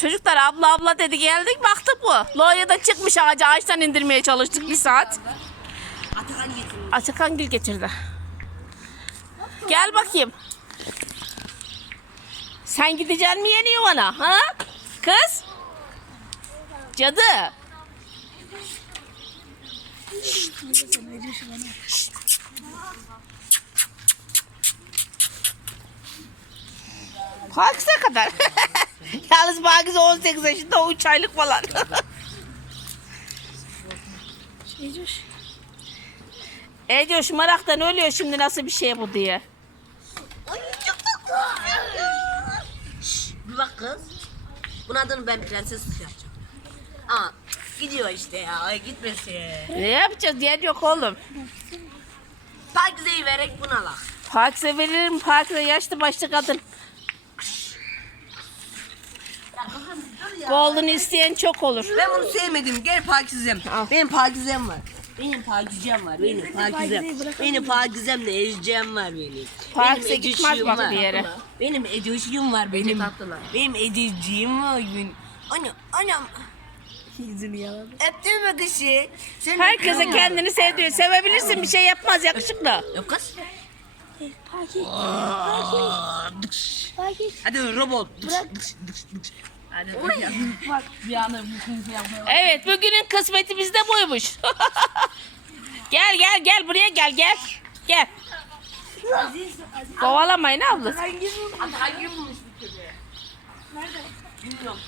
Çocuklar abla abla dedi geldik baktık bu. Loya da çıkmış ağacı ağaçtan indirmeye çalıştık bir saat. Atakan getirmiş. Açıkan gül getirdi. Gel bakayım. Sen gideceksin mi yeni yuvana? Ha? Kız? Cadı. Pakize kadar. Yalnız Pakize 18 yaşında o 3 aylık falan. Ediyor meraktan ölüyor şimdi nasıl bir şey bu diye. Ay çok tatlı. Şşş, bir bak kız. Bunun adını ben prenses yapacağım. Ama gidiyor işte ya. Ay gitmesin. Ne yapacağız? Yer yok oğlum. Pakize'yi vererek buna la. Pakize veririm. Pakize yaşlı başlı kadın. Bu oğlunu isteyen çok olur. Ben bunu sevmedim. Gel Pakizem. Al. Benim Pakizem var. Benim Pakizem var. Benim Pakizem. Benim Pakizemle Ecem var benim. Pakize Benim gitmez bak var. bir yere. Benim Ecuş'um var benim. Benim Ececiğim var benim. Anam anam. Yüzünü yaladı. Öptün mü kışı? Sen Herkese kendini sevdiriyor. Sevebilirsin bir şey yapmaz yakışıklı. Yok kız. Paket. Paket. Hadi robot. Bak bir anda bu kızı yapmaya bak. Evet bugünün kısmetimiz de buymuş. gel gel gel buraya gel gel. Gel. Aziz. Aziz. Kovalamayın abla. Hangi bu? Hangi bulmuş kere? Nerede? Bilmiyorum.